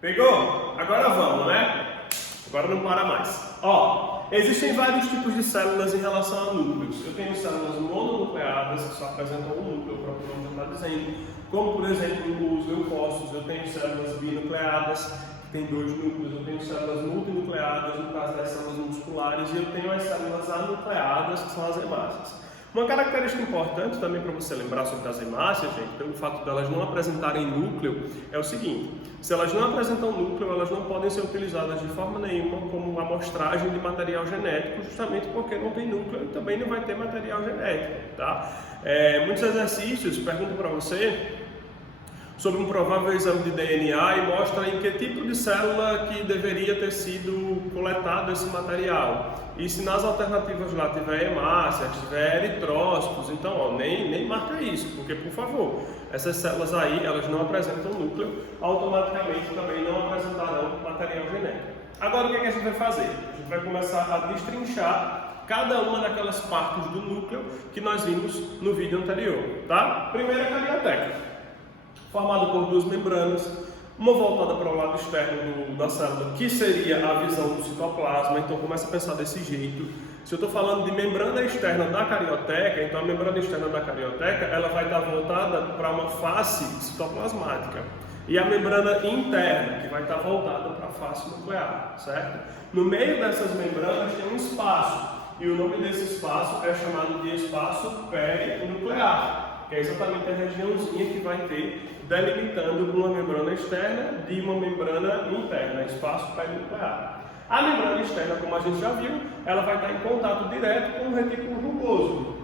Pegou? Agora vamos, né? Agora não para mais. Ó, existem vários tipos de células em relação a núcleos. Eu tenho células mononucleadas, que só apresentam um núcleo, o próprio nome já está dizendo. Como, por exemplo, os leucócitos. Eu tenho células binucleadas, que tem 2 núcleos. Eu tenho células multinucleadas, no caso das células musculares. E eu tenho as células anucleadas, que são as hemácias. Uma característica importante também para você lembrar sobre as hemácias, gente, pelo fato de elas não apresentarem núcleo, é o seguinte: se elas não apresentam núcleo, elas não podem ser utilizadas de forma nenhuma como amostragem de material genético, justamente porque não tem núcleo e também não vai ter material genético, tá? Muitos exercícios perguntam para você sobre um provável exame de DNA e mostra em que tipo de célula que deveria ter sido coletado esse material. E se nas alternativas lá tiver hemácias, tiver eritrócitos, então ó, nem marca isso, porque por favor, essas células aí, elas não apresentam núcleo, automaticamente também não apresentarão material genético. Agora o que a gente vai fazer? A gente vai começar a destrinchar cada uma daquelas partes do núcleo que nós vimos no vídeo anterior, tá? Primeiro a carioteca, formado por 2 membranas, uma voltada para o lado externo da célula, que seria a visão do citoplasma. Então começa a pensar desse jeito. Se eu estou falando de membrana externa da carioteca, então a membrana externa da carioteca ela vai estar voltada para uma face citoplasmática. E a membrana interna, que vai estar voltada para a face nuclear, certo? No meio dessas membranas tem um espaço, e o nome desse espaço é chamado de espaço perinuclear, que é exatamente a regiãozinha que vai ter delimitando uma membrana externa de uma membrana interna, espaço perinuclear. A membrana externa, como a gente já viu, ela vai estar em contato direto com o retículo rugoso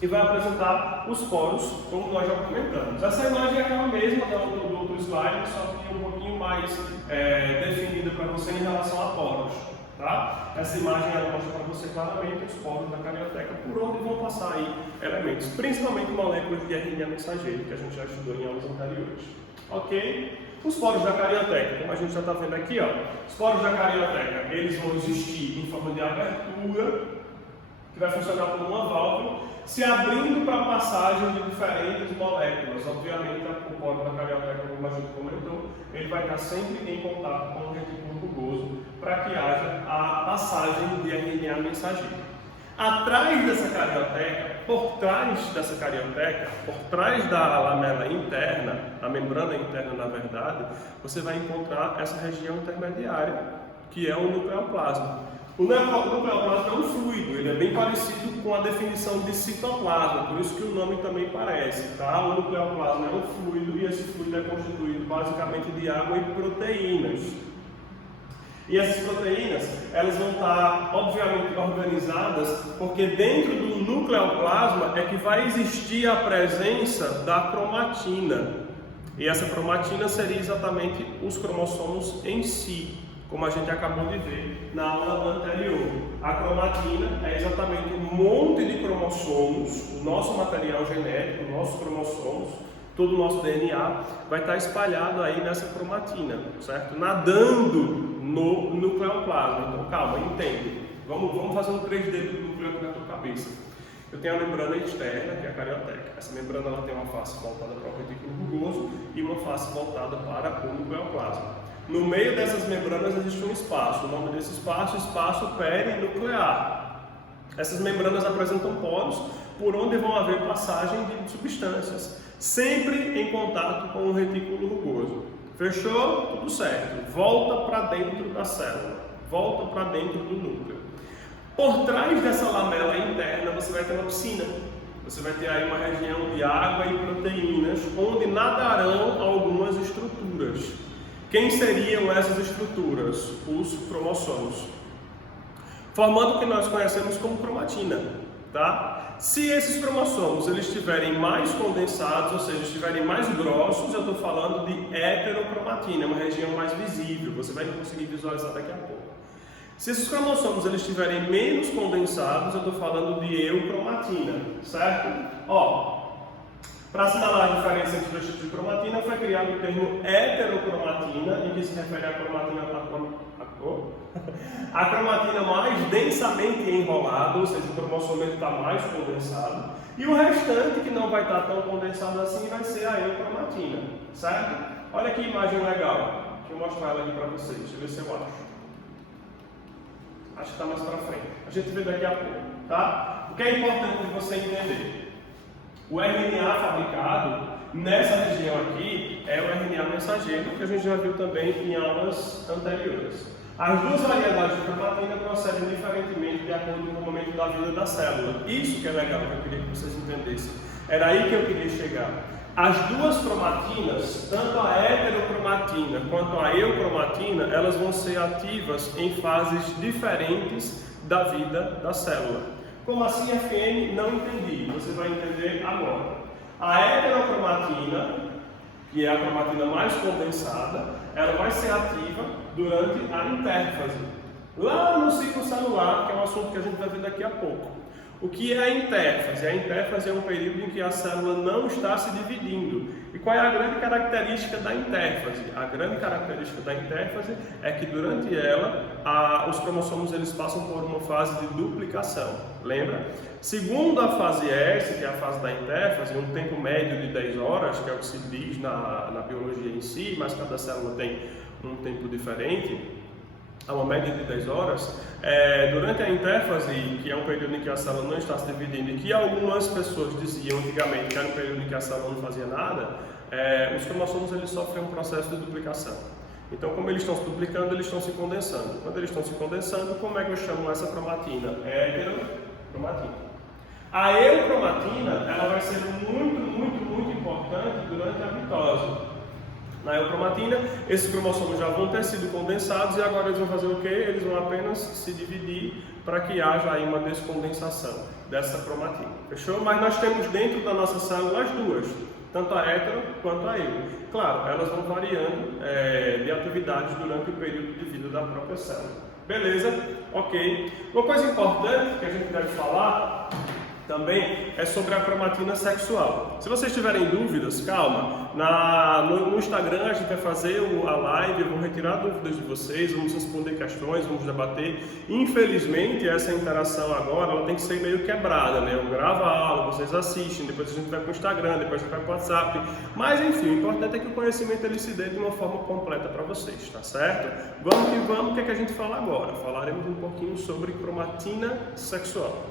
e vai apresentar os poros, como nós já comentamos. Essa imagem é aquela mesma do outro slide, só que um pouquinho mais definida para você em relação a poros. Tá? Essa imagem ela mostra para você claramente os poros da carioteca, por onde vão passar aí elementos, principalmente moléculas de RNA mensageiro, que a gente já estudou em aulas anteriores. Ok? Os poros da carioteca, como a gente já está vendo aqui, ó, os poros da carioteca, eles vão existir em forma de abertura, que vai funcionar como uma válvula, se abrindo para a passagem de diferentes moléculas. Obviamente, o poro da carioteca, como a gente comentou, ele vai estar sempre em contato com o retículo rugoso para que haja a passagem de RNA mensageiro. Atrás dessa carioteca, por trás da lamela interna, da membrana interna, na verdade, você vai encontrar essa região intermediária, que é o nucleoplasma. O nucleoplasma é um fluido, ele é bem parecido com a definição de citoplasma, por isso que o nome também parece, tá? O nucleoplasma é um fluido e esse fluido é constituído basicamente de água e proteínas. E essas proteínas, elas vão estar, obviamente, organizadas, porque dentro do nucleoplasma é que vai existir a presença da cromatina. E essa cromatina seria exatamente os cromossomos em si, como a gente acabou de ver na aula anterior. A cromatina é exatamente um monte de cromossomos, o nosso material genético, nossos cromossomos, todo o nosso DNA vai estar espalhado aí nessa cromatina, certo? Nadando no nucleoplasma. Então, calma, entende. Vamos fazer um 3D do núcleo aqui na tua cabeça. Eu tenho a membrana externa, que é a carioteca. Essa membrana ela tem uma face voltada para o retículo rugoso e uma face voltada para o nucleoplasma. No meio dessas membranas existe um espaço. O nome desse espaço é espaço perinuclear. Essas membranas apresentam poros por onde vão haver passagem de substâncias, sempre em contato com o retículo rugoso. Fechou? Tudo certo. Volta para dentro da célula, volta para dentro do núcleo. Por trás dessa lamela interna você vai ter uma piscina. Você vai ter aí uma região de água e proteínas, onde nadarão algumas estruturas. Quem seriam essas estruturas? Os cromossomos, formando o que nós conhecemos como cromatina, tá? Se esses cromossomos eles estiverem mais condensados, ou seja, estiverem mais grossos, eu estou falando de heterocromatina, uma região mais visível, você vai conseguir visualizar daqui a pouco. Se esses cromossomos eles estiverem menos condensados, eu estou falando de eucromatina, certo? Ó, para assinalar a diferença entre os dois tipos de cromatina, foi criado o termo heterocromatina, em que se refere à cromatina a cromatina mais densamente enrolada, ou seja, o cromossomo está mais condensado, e o restante, que não vai estar tão condensado assim, vai ser a eucromatina, certo? Olha que imagem legal. Deixa eu mostrar ela aqui para vocês, deixa eu ver se eu acho. Acho que está mais para frente. A gente vê daqui a pouco, tá? O que é importante você entender? O RNA fabricado nessa região aqui é o RNA mensageiro, que a gente já viu também em aulas anteriores. As duas variedades de cromatina procedem diferentemente de acordo com o momento da vida da célula. Isso que é legal, que eu queria que vocês entendessem. Era aí que eu queria chegar. As duas cromatinas, tanto a heterocromatina quanto a eucromatina, elas vão ser ativas em fases diferentes da vida da célula. Como assim, FM? Não entendi. Você vai entender agora. A heterocromatina, que é a cromatina mais condensada, ela vai ser ativa durante a intérfase. Lá no ciclo celular, que é um assunto que a gente vai ver daqui a pouco. O que é a intérfase? A intérfase é um período em que a célula não está se dividindo. E qual é a grande característica da intérfase? A grande característica da intérfase é que durante ela, os cromossomos eles passam por uma fase de duplicação. Lembra? Segundo a fase S, que é a fase da intérfase, um tempo médio de 10 horas, que é o que se diz na biologia em si, mas cada célula tem um tempo diferente, a uma média de 10 horas, durante a intérfase, que é um período em que a célula não está se dividindo e que algumas pessoas diziam antigamente que era um período em que a célula não fazia nada, os cromossomos eles sofrem um processo de duplicação. Então, como eles estão se duplicando, eles estão se condensando. Quando eles estão se condensando, como é que eu chamo essa cromatina? Heterocromatina. A eucromatina, ela vai ser muito importante durante a mitose. Na eucromatina, esses cromossomos já vão ter sido condensados e agora eles vão fazer o quê? Eles vão apenas se dividir para que haja aí uma descondensação dessa cromatina. Fechou? Mas nós temos dentro da nossa célula as duas, tanto a hetero quanto a eu. Claro, elas vão variando de atividade durante o período de vida da própria célula. Beleza? Ok. Uma coisa importante que a gente deve falar também é sobre a cromatina sexual. Se vocês tiverem dúvidas, calma, no Instagram a gente vai fazer a live, vamos retirar dúvidas de vocês, vamos responder questões, vamos debater. Infelizmente essa interação agora ela tem que ser meio quebrada, né? Eu gravo a aula, vocês assistem, depois a gente vai para o Instagram, depois a gente vai para o WhatsApp. Mas enfim, o importante é que o conhecimento ele se dê de uma forma completa para vocês, tá certo? Vamos que vamos, o que é que a gente fala agora? Falaremos um pouquinho sobre cromatina sexual.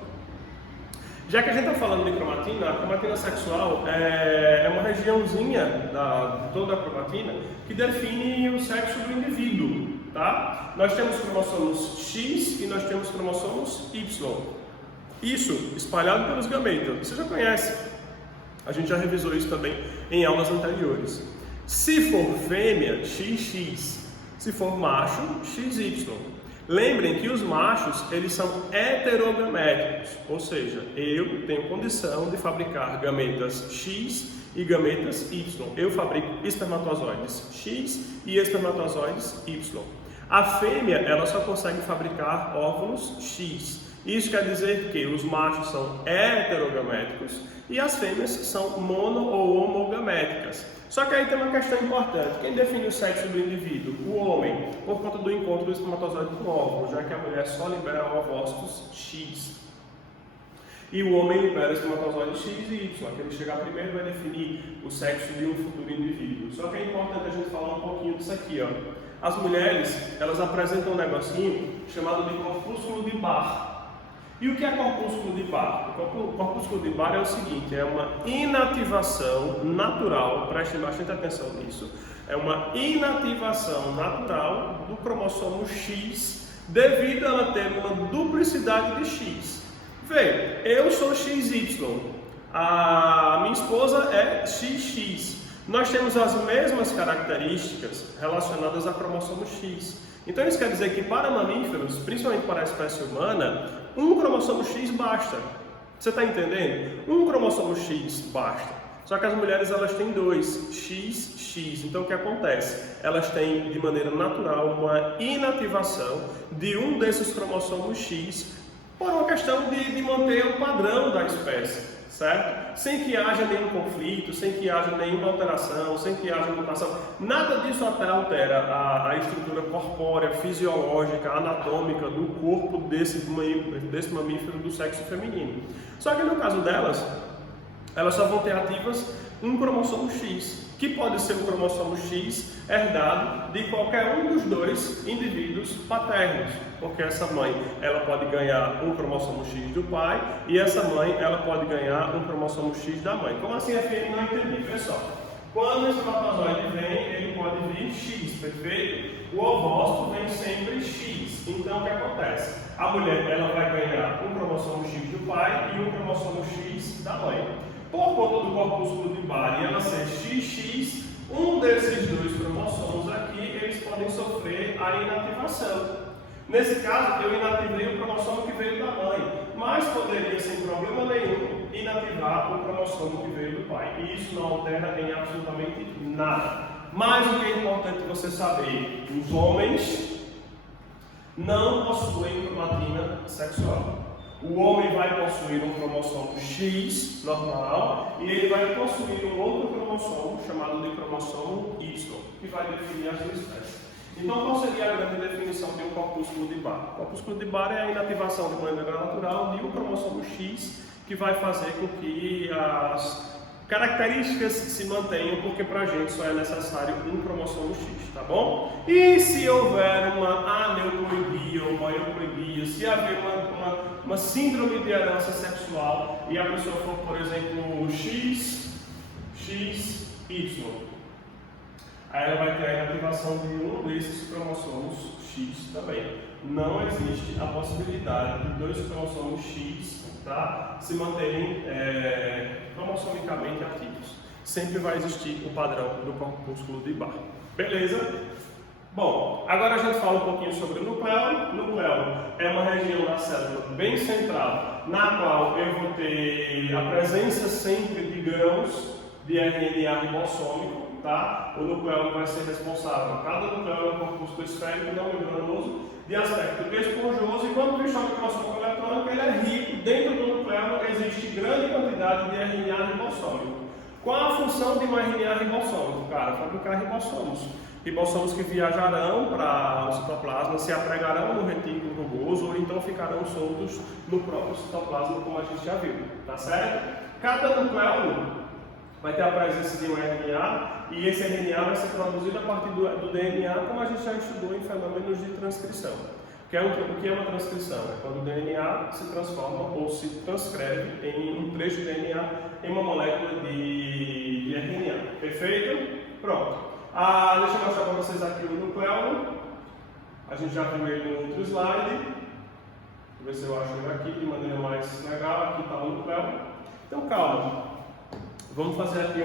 Já que a gente está falando de cromatina, a cromatina sexual é uma regiãozinha de toda a cromatina que define o sexo do indivíduo, tá? Nós temos cromossomos X e nós temos cromossomos Y. Isso espalhado pelos gametas. Você já conhece? A gente já revisou isso também em aulas anteriores. Se for fêmea, XX. Se for macho, XY. Lembrem que os machos, eles são heterogaméticos, ou seja, eu tenho condição de fabricar gametas X e gametas Y. Eu fabrico espermatozoides X e espermatozoides Y. A fêmea, ela só consegue fabricar óvulos X. Isso quer dizer que os machos são heterogaméticos e as fêmeas são mono ou homogaméticas. Só que aí tem uma questão importante. Quem define o sexo do indivíduo? O homem, por conta do encontro do espermatozoide com o óvulo, já que a mulher só libera ovócitos X. E o homem libera espermatozoides X e Y. Aquele chegar primeiro vai definir o sexo de um futuro indivíduo. Só que é importante a gente falar um pouquinho disso aqui, ó. As mulheres, elas apresentam um negocinho chamado de corpúsculo de Barr. E o que é corpúsculo de Barr? O corpúsculo de Barr é o seguinte, é uma inativação natural, prestem bastante atenção nisso, é uma inativação natural do cromossomo X devido a ela ter uma duplicidade de X. Vê, eu sou XY, a minha esposa é XX. Nós temos as mesmas características relacionadas a cromossomo X. Então isso quer dizer que para mamíferos, principalmente para a espécie humana, um cromossomo X basta. Você está entendendo? Um cromossomo X basta. Só que as mulheres elas têm dois, XX. Então o que acontece? Elas têm de maneira natural uma inativação de um desses cromossomos X por uma questão de manter o padrão da espécie. Certo? Sem que haja nenhum conflito, sem que haja nenhuma alteração, sem que haja mutação. Nada disso até altera a estrutura corpórea, fisiológica, anatômica do corpo desse mamífero do sexo feminino. Só que no caso delas, elas só vão ter ativas um cromossomo X, que pode ser o cromossomo X herdado de qualquer um dos dois indivíduos paternos, porque essa mãe ela pode ganhar um cromossomo X do pai e essa mãe ela pode ganhar um cromossomo X da mãe. Como assim, FM? Não entendi, pessoal. Quando o espermatozoide vem, ele pode vir X, perfeito? O ovócito vem sempre X. Então o que acontece? A mulher ela vai ganhar um cromossomo X do pai e um cromossomo X da mãe. Por conta do corpúsculo de Barr e ela ser XX, um desses dois cromossomos aqui, eles podem sofrer a inativação. Nesse caso, eu inativei o cromossomo que veio da mãe, mas poderia, sem problema nenhum, inativar o cromossomo que veio do pai. E isso não altera em absolutamente nada. Mas o que é importante você saber, os homens não possuem cromatina sexual. O homem vai possuir um cromossomo X normal e ele vai possuir um outro cromossomo chamado de cromossomo Y, que vai definir as suas espécies. Então, qual seria a grande definição de um corpúsculo de Barr? O corpúsculo de Barr é a inativação de maneira natural de um cromossomo X que vai fazer com que as características se mantenham, porque para a gente só é necessário um cromossomo X, tá bom? E se houver uma aneuploidia ou uma euploidia, se haver uma síndrome de herança sexual e a pessoa for, por exemplo, XY, aí ela vai ter a inativação de um desses cromossomos X também. Não existe a possibilidade de dois cromossomos X, tá, se manterem cromossomicamente ativos. Sempre vai existir o padrão do corpúsculo de Barr. Beleza? Bom, agora a gente fala um pouquinho sobre o núcleo. O núcleo é uma região da célula bem central, na qual eu vou ter a presença sempre de grãos de RNA ribossômico. Tá? O núcleo vai ser responsável. Cada núcleo é um corpúsculo esférico não membranoso de aspecto esponjoso, e quando o bicho é um microscópio eletrônico, ele é rico. Dentro do núcleo existe grande quantidade de RNA ribossômico. Qual a função de um RNA ribossômico? Cara, fabricar ribossomos. Ribossomos que viajarão para o citoplasma, se apregarão no retículo rugoso ou então ficarão soltos no próprio citoplasma, como a gente já viu. Tá certo? Cada núcleo vai ter a presença de um RNA e esse RNA vai ser produzido a partir do DNA, como a gente já estudou em fenômenos de transcrição. O que é uma transcrição? É quando o DNA se transforma ou se transcreve em um trecho de DNA em uma molécula de RNA. Perfeito? Pronto. Deixa eu mostrar para vocês aqui o núcleo. A gente já viu ele no outro slide. Vou ver se eu acho ele aqui de maneira mais legal. Aqui está o núcleo. Então calma. Vamos fazer aqui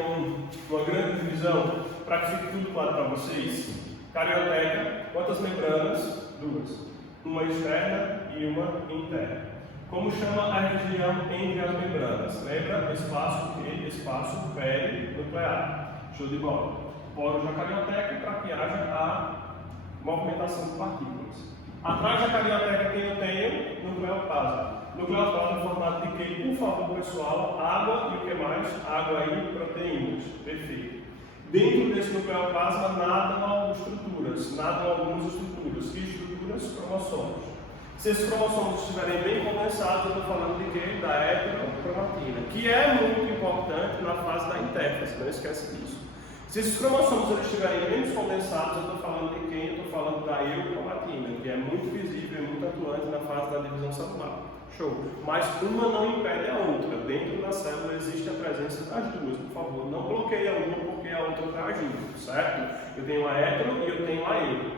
uma grande divisão para que fique tudo claro para vocês. Carioteca, quantas membranas? Duas. Uma externa e uma interna. Como chama a região entre as membranas? Lembra? Espaço perinuclear. Show de bola. Poros da carioteca para que haja a movimentação de partículas. Atrás da carioteca quem eu tenho? Nucleoplasma. Nucleoplasma é formado de quê? Por favor, pessoal, água e o que mais? Água e proteínas. Perfeito. Dentro desse nucleoplasma nadam algumas estruturas. Que estruturas? Cromossomos. Se esses cromossomos estiverem bem condensados, eu estou falando de quê? Da heterocromatina, que é muito importante na fase da intérfase, não esquece disso. Se esses cromossomos eles estiverem menos condensados, eu estou falando de quem? Eu estou falando da eucromatina, que é muito visível e muito atuante na fase da divisão celular. Show. Mas uma não impede a outra. Dentro da célula existe a presença das duas. Por favor, não bloqueie a uma porque a outra está agindo, certo? Eu tenho a hetero e eu tenho a eu.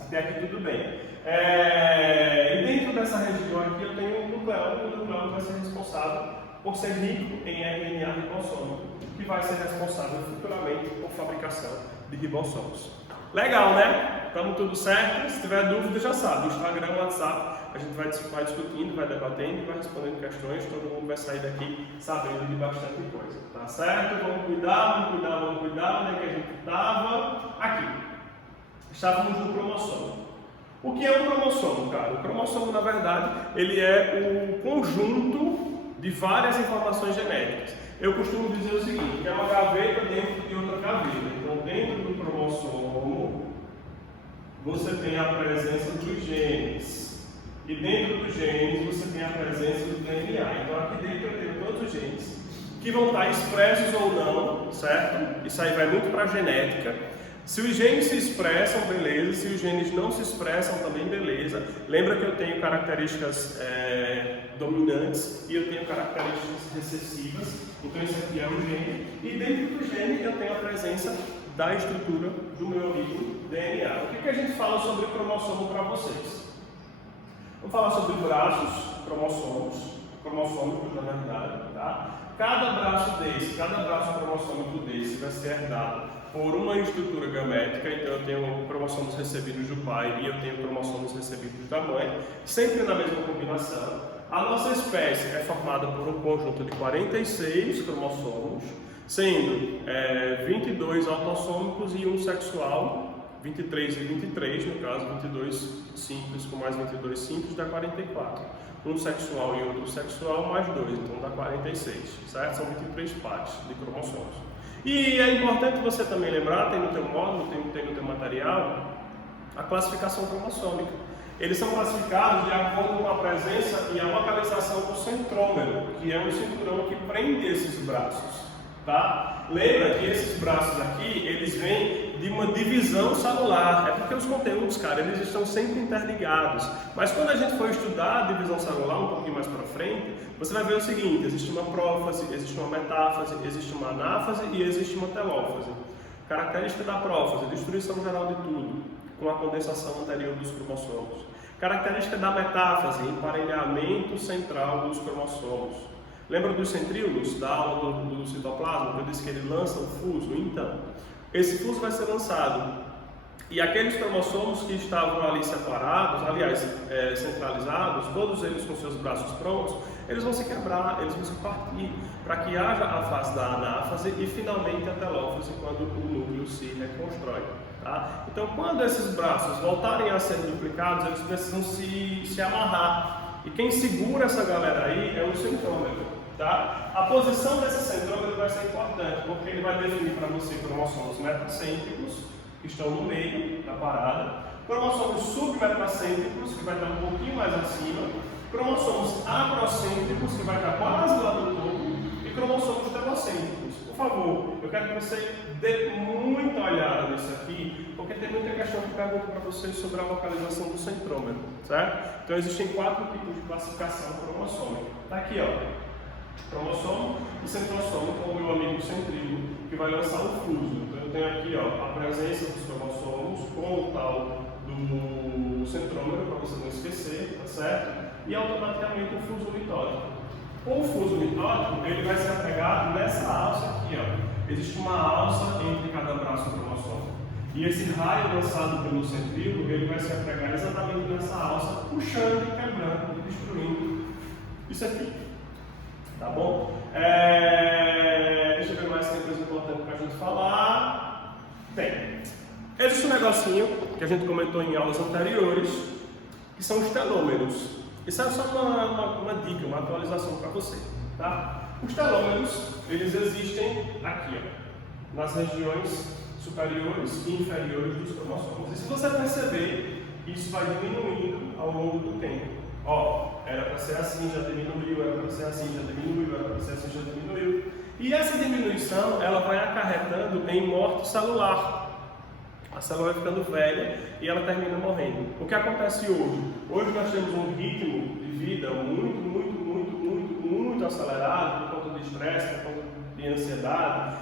Até aqui tudo bem. E dentro dessa região aqui eu tenho o núcleo. O núcleo vai ser responsável por ser rico em RNA ribossômico, que vai ser responsável futuramente por fabricação de ribossomos. Legal, né? Estamos tudo certo? Se tiver dúvida, já sabe. O Instagram, o WhatsApp, a gente vai discutindo, vai debatendo e vai respondendo questões. Todo mundo vai sair daqui sabendo de bastante coisa. Tá certo? Vamos cuidar. Onde é que a gente estava? Aqui. Estávamos no cromossomo. O que é um cromossomo, cara? O cromossomo, na verdade, ele é o conjunto de várias informações genéticas. Eu costumo dizer o seguinte, que é uma gaveta dentro de outra gaveta. Então, dentro do cromossomo, você tem a presença dos genes. E dentro dos genes, você tem a presença do DNA. Então, aqui dentro eu tenho todos os genes. que vão estar expressos ou não, certo? Isso aí vai muito para a genética. Se os genes se expressam, beleza. Se os genes não se expressam, também beleza. Lembra que eu tenho características dominantes e eu tenho características recessivas. Então esse aqui é um gene. E dentro do gene eu tenho a presença da estrutura do meu amigo DNA. O que a gente fala sobre cromossomo para vocês? Vamos falar sobre braços cromossômicos na verdade, tá? Cada braço cromossômico desse vai ser herdado por uma estrutura gamética, então eu tenho cromossomos recebidos do pai e eu tenho cromossomos recebidos da mãe, sempre na mesma combinação. A nossa espécie é formada por um conjunto de 46 cromossomos, sendo 22 autossômicos e um sexual, 23 e 23, no caso 22 simples com mais 22 simples dá 44. Um sexual e outro sexual mais 2, então dá 46, certo? São 23 pares de cromossomos. E é importante você também lembrar, tem no teu módulo, tem no teu material, a classificação cromossômica. Eles são classificados de acordo com a presença e a localização do centrômero, que é um cinturão que prende esses braços, tá? Lembra que esses braços aqui, eles vêm de uma divisão celular. É porque os conteúdos, cara, eles estão sempre interligados. Mas quando a gente for estudar a divisão celular um pouquinho mais para frente, você vai ver o seguinte: existe uma prófase, existe uma metáfase, existe uma anáfase e existe uma telófase. Característica da prófase: destruição geral de tudo, com a condensação anterior dos cromossomos. Característica da metáfase: emparelhamento central dos cromossomos. Lembra dos centríolos, da aula do citoplasma, que eu disse que ele lança o fuso? Então, esse fuso vai ser lançado e aqueles cromossomos que estavam ali separados, aliás, centralizados, todos eles com seus braços prontos, eles vão se quebrar, eles vão se partir, para que haja a fase da anáfase e finalmente a telófase, quando o núcleo se reconstrói. Tá? Então, quando esses braços voltarem a ser duplicados, eles precisam se amarrar. E quem segura essa galera aí é o centrômero. Tá? A posição desse centrômero vai ser importante, porque ele vai definir para você cromossomos metacêntricos, que estão no meio da parada, cromossomos submetacêntricos, que vai estar um pouquinho mais acima, cromossomos aprocêntricos, que vai estar quase lá no topo, e cromossomos telocêntricos. Por favor, eu quero que você dê muita olhada nisso aqui, porque tem muita questão que pergunta para vocês sobre a localização do centrômero, certo? Então existem 4 tipos de classificação cromossômica. Está aqui, ó. Cromossomo e centrossomo, com o meu amigo centríolo, que vai lançar o fuso. Então eu tenho aqui, ó, a presença dos cromossomos com o tal do centrômero, para você não esquecer, tá certo? E automaticamente o fuso mitótico. O fuso mitótico, ele vai ser apegado nessa alça aqui, ó. Existe uma alça entre cada braço cromossomo. E esse raio lançado pelo centríolo, ele vai se apegar exatamente nessa alça, puxando e quebrando e destruindo isso aqui. Tá bom? Deixa eu ver mais se tem coisa importante para a gente falar. Bem, existe um negocinho que a gente comentou em aulas anteriores, que são os telômeros. Isso é só uma dica, uma atualização para você. Tá? Os telômeros, eles existem aqui, ó, nas regiões superiores e inferiores dos cromossomos. E se você perceber, isso vai diminuindo ao longo do tempo. Ó, era para ser assim, já diminuiu, era para ser assim, já diminuiu, era para ser assim, já diminuiu. E essa diminuição, ela vai acarretando em morte celular. A célula vai ficando velha e ela termina morrendo. O que acontece hoje? Hoje nós temos um ritmo de vida muito acelerado, por conta de estresse, por conta de ansiedade,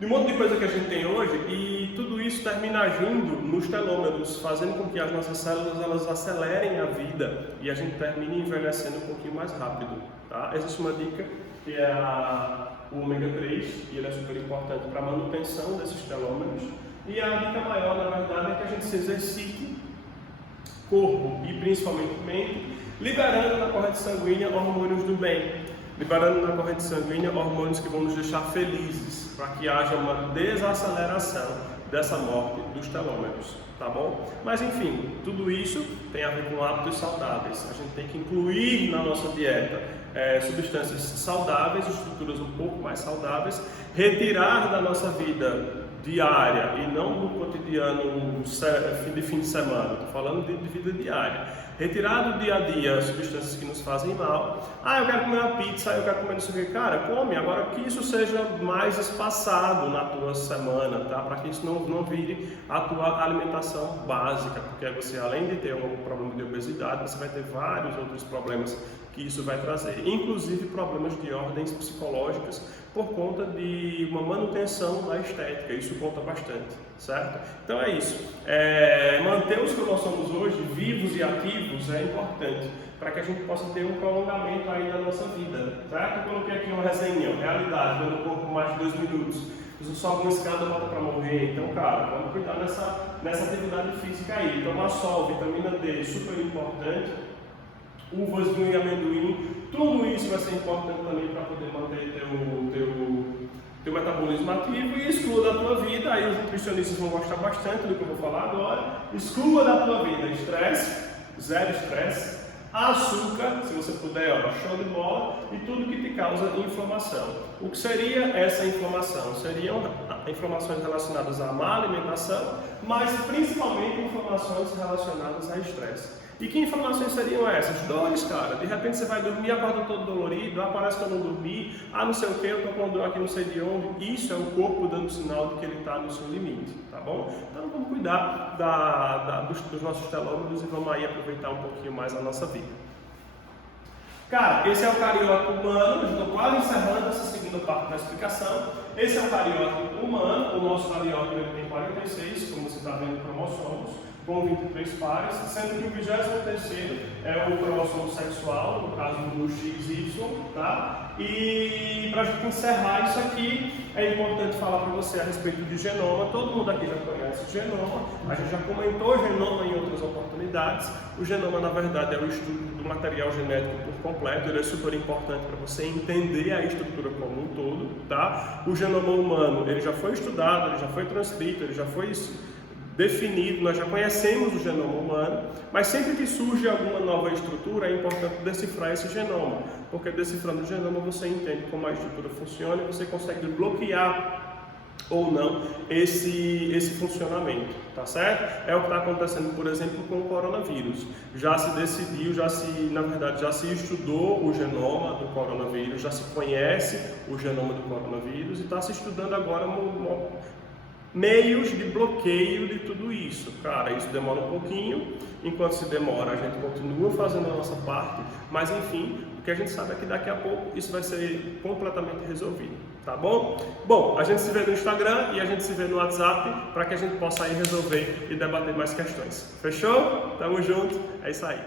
de um monte de coisa que a gente tem hoje, e tudo isso termina agindo nos telômeros, fazendo com que as nossas células elas acelerem a vida e a gente termine envelhecendo um pouquinho mais rápido. Tá? Existe uma dica que é o ômega 3, e ele é super importante para a manutenção desses telômeros. E a dica maior, na verdade, é que a gente se exercite corpo e principalmente mente, liberando na corrente sanguínea hormônios do bem. Liberando na corrente sanguínea hormônios que vão nos deixar felizes, para que haja uma desaceleração dessa morte dos telômeros, tá bom? Mas enfim, tudo isso tem a ver com hábitos saudáveis. A gente tem que incluir na nossa dieta substâncias saudáveis, estruturas um pouco mais saudáveis, retirar da nossa vida diária e não do cotidiano de fim de semana, estou falando de vida diária. Retirar do dia a dia as substâncias que nos fazem mal. Eu quero comer uma pizza, eu quero comer isso aqui. Cara, come, agora que isso seja mais espaçado na tua semana, tá? Para que isso não vire a tua alimentação básica, porque você, além de ter um problema de obesidade, você vai ter vários outros problemas que isso vai trazer, inclusive problemas de ordens psicológicas por conta de uma manutenção da estética, isso conta bastante, certo? Então é isso, manter os que nós somos hoje vivos e ativos é importante para que a gente possa ter um prolongamento aí da nossa vida, certo? Eu coloquei aqui uma resenha, realidade, dando um pouco mais de 2 minutos, você sobe uma escada e volta para morrer, então cara, vamos cuidar nessa atividade física aí, tomar sol, vitamina D, super importante, uvas, vinho e amendoim, tudo isso vai ser importante também para poder manter teu metabolismo ativo e exclua da tua vida, aí os nutricionistas vão gostar bastante do que eu vou falar agora, exclua da tua vida estresse, zero estresse, açúcar, se você puder, show de bola, e tudo que te causa inflamação. O que seria essa inflamação? Seriam inflamações relacionadas à má alimentação, mas principalmente inflamações relacionadas a estresse. E que informações seriam essas? Dores, cara. De repente você vai dormir, acorda todo dolorido, parece que eu não dormi, não sei o que, eu tô com dor aqui não sei de onde. Isso é o corpo dando sinal de que ele está no seu limite, tá bom? Então vamos cuidar dos nossos telômeros e vamos aí aproveitar um pouquinho mais a nossa vida. Cara, esse é o cariótipo humano, eu estou quase encerrando essa segunda parte da explicação. Esse é o cariótipo humano, o nosso cariótipo ele tem 46, como você está vendo, cromossomos, com 23 pares, sendo que o 23º é o cromossomo sexual, no caso do XY, tá? E para a gente encerrar isso aqui, é importante falar para você a respeito de genoma. Todo mundo aqui já conhece o genoma, a gente já comentou o genoma em outras oportunidades. O genoma, na verdade, é o estudo do material genético por completo, ele é super importante para você entender a estrutura como um todo, tá? O genoma humano, ele já foi estudado, ele já foi transcrito, ele já foi definido, nós já conhecemos o genoma humano, mas sempre que surge alguma nova estrutura é importante decifrar esse genoma, porque decifrando o genoma você entende como a estrutura funciona e você consegue bloquear ou não esse funcionamento, tá certo? É o que está acontecendo, por exemplo, com o coronavírus. Já se decidiu, na verdade já se estudou o genoma do coronavírus, já se conhece o genoma do coronavírus e está se estudando agora meios de bloqueio de tudo isso. Cara, isso demora um pouquinho, enquanto se demora a gente continua fazendo a nossa parte, mas enfim, o que a gente sabe é que daqui a pouco isso vai ser completamente resolvido, tá bom? Bom, a gente se vê no Instagram e a gente se vê no WhatsApp para que a gente possa aí resolver e debater mais questões. Fechou? Tamo junto, é isso aí.